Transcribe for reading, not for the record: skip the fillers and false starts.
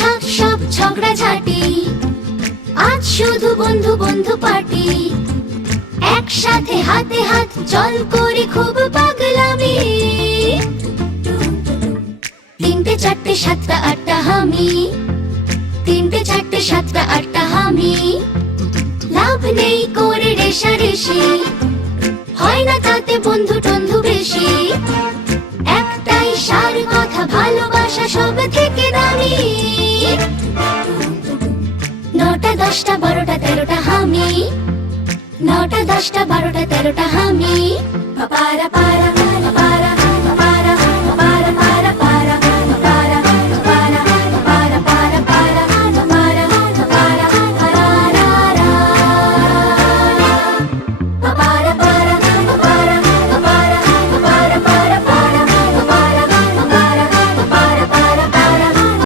থাক সব ঝগড়া ঝাঁটি, আজ শুধু বন্ধু বন্ধু পার্টি। একসাথে হাতে হাত চল করি খুব পাগলামি। 3টে 4টে 7টা 8টা হামি, 3টে 4টে 7টা 8টা হামি। লাভ নেই করে রেশারেশি, হয় না তাতে বন্ধু টন্ধু বেশি। একটাই সার কথা, ভালোবাসা সব থেকে দামি। 9টা 10টা 12টা 13টা হামি, 9টা 10টা 12টা 13টা হামি। পাপারা পারা